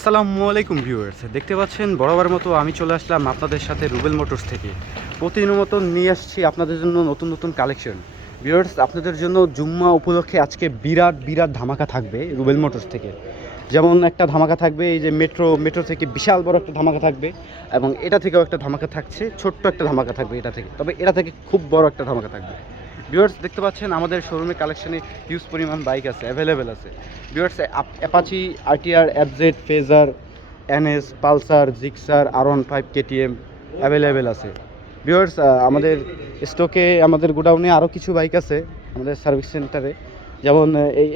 আসসালামু আলাইকুম ভিউয়ার্স, দেখতে পাচ্ছেন বরাবর মতো আমি চলে আসলাম আপনাদের সাথে রুবেল মোটরস থেকে। প্রতিদিনের মতো নিয়ে আসছি আপনাদের জন্য নতুন নতুন কালেকশন। ভিউয়ার্স, আপনাদের জন্য জুম্মা উপলক্ষে আজকে বিরাট বিরাট ধামাকা থাকবে রুবেল মোটরস থেকে। যেমন একটা ধামাকা থাকবে, এই যে মেট্রো থেকে বিশাল বড় একটা ধামাকা থাকবে, এবং এটা থেকেও একটা ধামাকা থাকছে, ছোট্ট একটা ধামাকা থাকবে এটা থেকে, তবে এটা থেকে খুব বড় একটা ধামাকা থাকবে। ভিউয়ার্স, দেখতে পাচ্ছেন আমাদের শোরুমে কালেকশনে হিউজ পরিমাণ বাইক আছে, অ্যাভেলেবেল আছে। Viewers, Apache, RTR, FZ, phasor, NS, Pulsar, Gixxer, R15, KTM available আছে। ভিউয়ার্স, আমাদের স্টকে, আমাদের গোডাউনে আরও কিছু বাইক আছে আমাদের সার্ভিস সেন্টারে। যেমন এই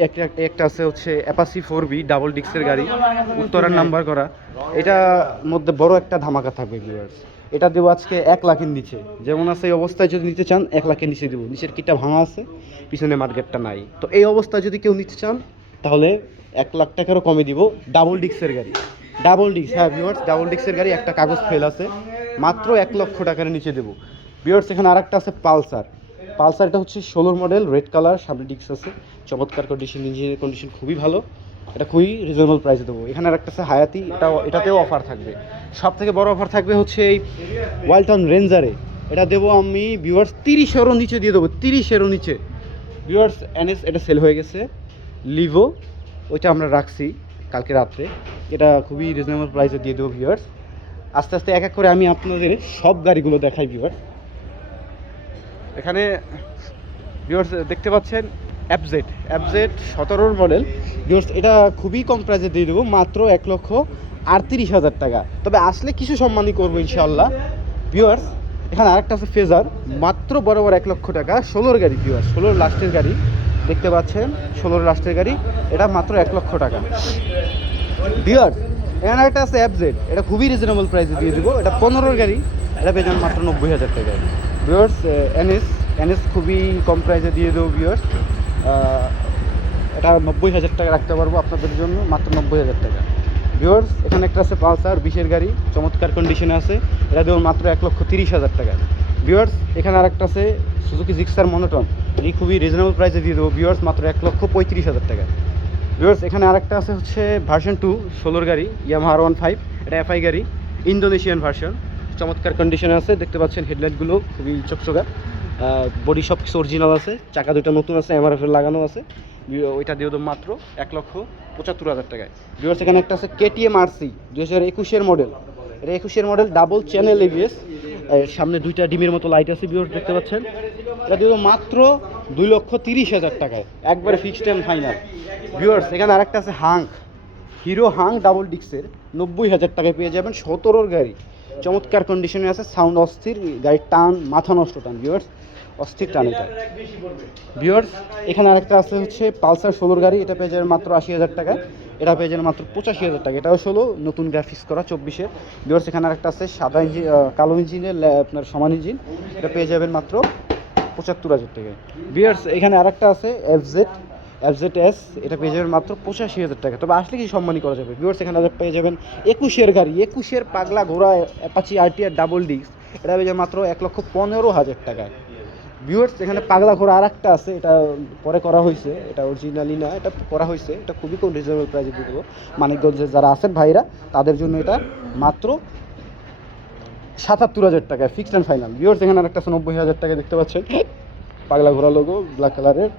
একটা আছে হচ্ছে অ্যাপাচি 4B ডাবল ডিক্সের গাড়ি, উত্তরার নাম্বার করা। এটার মধ্যে বড় একটা ধামাকা থাকবে ভিউয়ার্স। এটা দেবো আজকে 1 লাখের নিচে, যেমন আছে এই অবস্থায় যদি নিতে চান 1 লাখের নিচে দেবো। নিচের কিটটা ভাঙা আছে, পিছনে মার্কেটটা নাই, তো এই অবস্থায় যদি কেউ নিতে চান তাহলে 1 লাখ টাকারও কমে দিব। ডাবল ডিক্সের গাড়ি, ডাবল ডিক্স, হ্যাঁ ভিউয়ার্স, ডাবল ডিক্সের গাড়ি, একটা কাগজ ফেল আছে, মাত্র 1 লক্ষ টাকার নিচে দেবো। ভিউয়ার্স, এখানে আরেকটা আছে পালসার। পালসার এটা হচ্ছে 16 মডেল, রেড কালার, সামনে ডিক্স আছে, চমৎকার কন্ডিশন, ইঞ্জিনের কন্ডিশন খুবই ভালো। এটা খুবই রিজনেবল প্রাইসে দেবো। এখানে আরেকটা আছে হায়াতি, এটাতেও অফার থাকবে। সব থেকে বড় অফার থাকবে হচ্ছে এই ওয়ালটন রেঞ্জারে। এটা দেবো আমি ভিউয়ার্স 30-এরও নিচে দিয়ে দেবো, 30-এরও নিচে। ভিউয়ার্স, এনএস এটা সেল হয়ে গেছে। লিভো, ওইটা আমরা রাখছি কালকে রাত্রে, এটা খুবই রিজনেবল প্রাইসে দিয়ে দেবো ভিউয়ার্স। আস্তে আস্তে এক এক করে আমি আপনাদের সব গাড়িগুলো দেখাই ভিউয়ার্স। এখানে ভিউয়ার্স দেখতে পাচ্ছেন এফজেড 17 মডেল ভিউয়ার্স, এটা খুবই কম প্রাইসে দিয়ে দেবো, মাত্র 1,38,000 টাকা। তবে আসলে কিছু সম্মানই করবো ইনশাআল্লাহ ভিউয়ার্স। এখানে আরেকটা আছে ফেজার, মাত্র বরাবর 1 লক্ষ টাকা, 16 গাড়ি ভিউয়ার্স, 16 লাস্টের গাড়ি, দেখতে পাচ্ছেন 16 লাস্টের গাড়ি, এটা মাত্র 1 লক্ষ টাকা ভিউয়ার্স। এখানে একটা আছে এফজেড, এটা খুবই রিজনেবল প্রাইসে দিয়ে দেবো, এটা 15 গাড়ি, এটা পেয়ে যান মাত্র 90,000 টাকায় ভিউয়ার্স। এনএস খুবই কম প্রাইসে দিয়ে দেবো ভিউয়ার্স, এটা 90,000 টাকা রাখতে পারবো আপনাদের জন্য, মাত্র 90,000 টাকা ভিউয়ার্স। এখানে একটা আছে পালসার 20-এর গাড়ি, চমৎকার কন্ডিশনে আছে, এটা দেবো মাত্র 1,30,000 টাকা ভিউয়ার্স। এখানে আরেকটা আছে সুজুকি জিক্সার মনোটন, এই খুবই রিজনেবল প্রাইসে দিয়ে দেবো ভিউয়ার্স, মাত্র 1,35,000 টাকা ভিউয়ার্স। এখানে আরেকটা আছে হচ্ছে ভার্সন 2 16 গাড়ি, ইয়ামাহা R15, এটা এফআই গাড়ি, ইন্দোনেশিয়ান ভার্সন, চমৎকার কন্ডিশনে আছে, দেখতে পাচ্ছেন হেডলাইটগুলো খুবই চকচকা, বডি সব কিছু অরিজিনাল আছে, চাকা দুটো নতুন আছে, এমআরএফের লাগানো আছে। ওইটা দিয়ে দেবো মাত্র 1,75,000 টাকায় ভিউয়ার্স। এখানে একটা আছে কেটিএম আরসি 2021-এর মডেল, এটা 21-এর মডেল, ডাবল চ্যানেল এবিএস, সামনে দুইটা ডিমের মতো লাইট আছে ভিউয়ার্স, দেখতে পাচ্ছেন। এটা দিয়ে দেবো মাত্র 2,30,000 টাকায়, একবারে ফিক্সড এন্ড ফাইনাল ভিউয়ার্স। এখানে আরেকটা আছে হিরো হাং ডাবল ডিক্সের, 90,000 টাকায় পেয়ে যাবেন, 17 গাড়ি, চমৎকার কন্ডিশনে আছে, সাউন্ড অস্থির, গাড়ির টান মাথা নষ্ট টান ভিউয়ার্স, অস্থির টান এটা ভিউয়ার্স। এখানে আরেকটা আছে হচ্ছে পালসার 16 গাড়ি, এটা পেয়ে যাবেন মাত্র 80,000 টাকায়, এটা পেয়ে যাবেন মাত্র 85,000 টাকা, এটাও 16, নতুন গ্রাফিক্স করা 24-এর ভিউয়ার্স। এখানে আরেকটা আছে সাদা ইঞ্জিন, কালো ইঞ্জিনের, আপনার সমান ইঞ্জিন, এটা পেয়ে যাবেন মাত্র 75,000 টাকায় ভিউয়ার্স। এখানে আরেকটা আছে এফজেড, এটা পেয়ে যাবেন মাত্র 85,000 টাকা, তবে আসলে কি সম্মানই করা যাবে ভিউয়ার্স। এখানে পেয়ে যাবেন 21-এর গাড়ি, 21-এর পাগলা ঘোড়া অ্যাপাচি আরটিআর ডাবল ডিস্ক, এটা পেয়ে যাবেন মাত্র 1,15,000 টাকায় ভিউয়ার্স। এখানে পাগলা ঘোড়া আরেকটা আছে, এটা পরে করা হয়েছে, এটা অরিজিনালি না, এটা করা হয়েছে, এটা খুবই কম রিজনেবল প্রাইসে দিয়ে দেবো। মানিকগঞ্জে যারা আছেন ভাইরা, তাদের জন্য এটা মাত্র 77,000 টাকায় ফিক্সড অ্যান্ড ফাইনাল ভিউয়ার্স। এখানে আরেকটা আছে 90,000 টাকা, দেখতে পাচ্ছেন পাগলা ঘোড়া লোগো, ব্ল্যাক কালারের,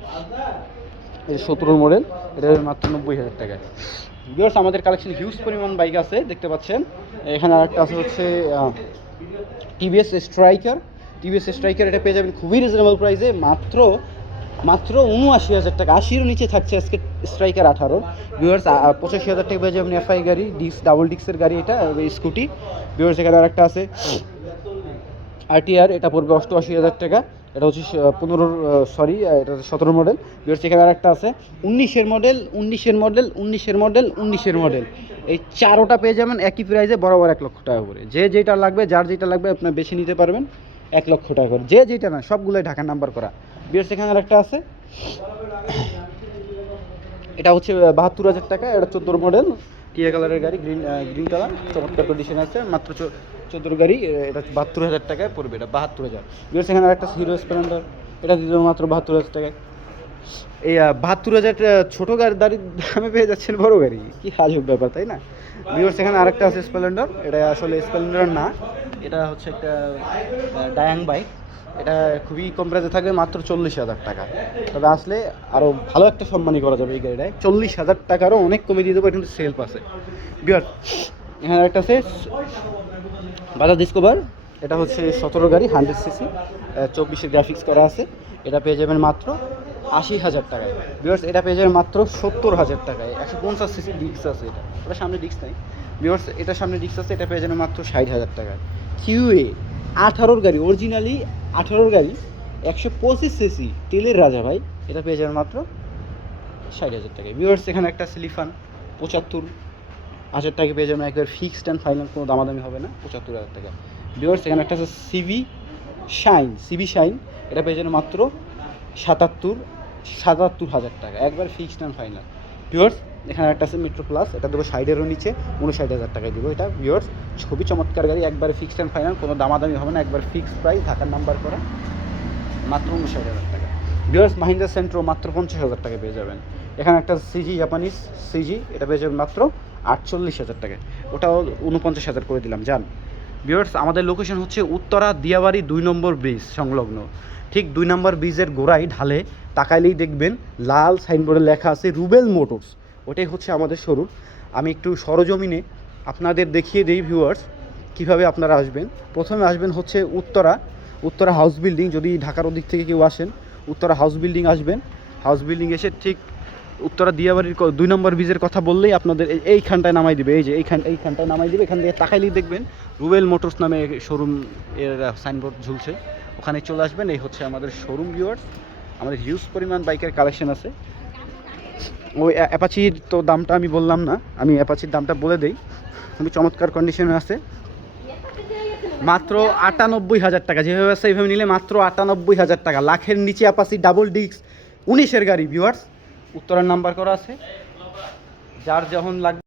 এই 17 মডেল, এটা মাত্র 90,000 টাকায় ভিউয়ার্স। আমাদের কালেকশন হিউজ পরিমাণ বাইক আছে, দেখতে পাচ্ছেন। এখানে আরেকটা আছে হচ্ছে টিভিএস স্ট্রাইকার, এটা পেয়ে যাবেন খুবই রিজনেবল প্রাইসে, মাত্র 79,000 টাকা, 80-এর নিচে থাকছে আজকে স্ট্রাইকার 18 ভিউয়ার্স। 85,000 টাকা পেয়ে যাবেন এফআই গাড়ি, ডাবল ডিক্সের গাড়ি, এটা স্কুটি ভিউয়ার্স। এখানে আরেকটা আছে আরটিআর, এটা পড়বে 88,000 টাকা, এটা হচ্ছে 17 মডেল ভিউয়ার্স। এখানে আরেকটা আছে 19-এর মডেল, এই চারোটা পেয়ে যাবেন একই প্রাইসে, বরাবর 1 লক্ষ টাকা করে। যে যেটা লাগবে, যার যেটা লাগবে আপনার বেছে নিতে পারবেন 1 লক্ষ টাকা করে, যে যেটা না, সবগুলোই ঢাকার নাম্বার করা ভিউয়ার্স। এখানে আরেকটা আছে, এটা হচ্ছে 72,000 টাকা, এটা 14 মডেল, টিয়া কালারের গাড়ি, গ্রিন কালার, চমৎকার কন্ডিশন আছে, মাত্র 14 গাড়ি, এটা 72,000 টাকায় পড়বে, এটা 72,000 ভিউয়ার্স। এখানে আরেকটা হিরো স্প্লেন্ডার, এটা দিয়ে দেবো মাত্র 72,000 টাকায়। এই 72,000 ছোটো গাড়ির দামে পেয়ে যাচ্ছেন বড় গাড়ি, কি আজব ব্যাপার তাই না। ভিউয়ার্স এখানে আরেকটা আছে স্প্লেন্ডার, এটা আসলে স্প্লেন্ডার না, এটা হচ্ছে একটা ডায়াং বাইক। এটা খুবই কম প্রাইসে থাকবে, মাত্র 40,000 টাকা। তবে আসলে আরও ভালো একটা সম্মানী করা যাবে এই গাড়িটায়, 40,000 টাকারও অনেক কমে দিয়ে দেবো, কিন্তু সেলফ আছে। ভিউয়ার্স এখানে একটা আছে বাজাজ ডিসকভার, এটা হচ্ছে 17 গাড়ি, 100 সিসি, 24-এর গ্রাফিক্স করা আছে। এটা পেয়ে যাবেন মাত্র 80,000 টাকায়। ভিউয়ার্স এটা পেয়ে যাবেন মাত্র 70,000 টাকায়। 150 সিসি ডিস্ক আছে, এটা সামনে ডিস্ক নাই। ভিউয়ার্স এটা সামনে ডিস্ক আছে, এটা পেয়ে যাবেন মাত্র 60,000 টাকায়। কিউএ 18 গাড়ি, অরিজিনালি 18 গাড়ি, 125 সিসি, তেলের রাজা ভাই, এটা পেয়ে যাবেন মাত্র 60,000 টাকায়। ভিউয়ার্স এখানে একটা সিলিফান 75,000 টাকা পেয়ে যাবেন, একবার ফিক্সড অ্যান্ড ফাইনাল, কোনো দামাদামি হবে না, 75,000 টাকা। ভিউয়ার্স এখানে একটা আছে সিভি শাইন, এটা পেয়ে যাবেন মাত্র 77,000 টাকা, একবার ফিক্সড অ্যান্ড ফাইনাল। ভিউয়ার্স এখানে একটা আছে মেট্রো প্লাস, এটা দেবো 60-এরও নিচে, 59,000 টাকায় দেবো এটা। ভিউয়ার্স খুবই চমৎকার গাড়ি, একবার ফিক্সড অ্যান্ড ফাইনাল, কোনো দামাদামি হবে না, একবার ফিক্সড প্রাইস, ঢাকার নাম্বার করা, মাত্র 59,000 টাকা। ভিউয়ার্স মাহিন্দ্রা সেন্ট্রো মাত্র 50,000 টাকা পেয়ে যাবেন। এখানে একটা সিজি জাপানিজ সিজি, এটা পেয়ে যাবেন মাত্র 48,000 টাকায়, ওটাও 49,000 করে দিলাম যান। ভিউয়ার্স আমাদের লোকেশন হচ্ছে উত্তরা দিয়াবাড়ি 2 নম্বর ব্রিজ সংলগ্ন, ঠিক 2 নম্বর ব্রিজের গোড়ায় ঢালে তাকাইলেই দেখবেন লাল সাইনবোর্ডে লেখা আছে রুবেল মোটরস, ওটাই হচ্ছে আমাদের শোরুম। আমি একটু সরজমিনে আপনাদের দেখিয়ে দিই ভিউয়ার্স কীভাবে আপনারা আসবেন। প্রথমে আসবেন হচ্ছে উত্তরা হাউস বিল্ডিং, যদি ঢাকার ওদিক থেকে কেউ আসেন উত্তরা হাউস বিল্ডিং আসবেন। হাউস বিল্ডিং এসে ঠিক উত্তরা দিয়াবাড়ির 2 নম্বর ব্রিজের কথা বললেই আপনাদের এইখানটায় নামাই দিবে, এই যে এইখানটায় নামাই দিবে। এখান থেকে তাকাইলেই দেখবেন রুবেল মোটরস নামে শোরুম এর সাইনবোর্ড ঝুলছে, ওখানে চলে আসবেন। এই হচ্ছে আমাদের শোরুম। ভিউয়ার্স আমাদের হিউজ পরিমাণ বাইকের কালেকশন আছে। ওই অ্যাপাচির তো দামটা আমি বললাম না, আমি অ্যাপাচির দামটা বলে দিই, খুবই চমৎকার কন্ডিশনে আছে, মাত্র 98,000 টাকা। যেভাবে আছে এইভাবে নিলে মাত্র 98,000 টাকা, লাখের নিচে অ্যাপাচি ডাবল ডিস্ক 19-এর গাড়ি। ভিউয়ার্স উত্তরার নাম্বার করা আছে, যার যখন লাগবে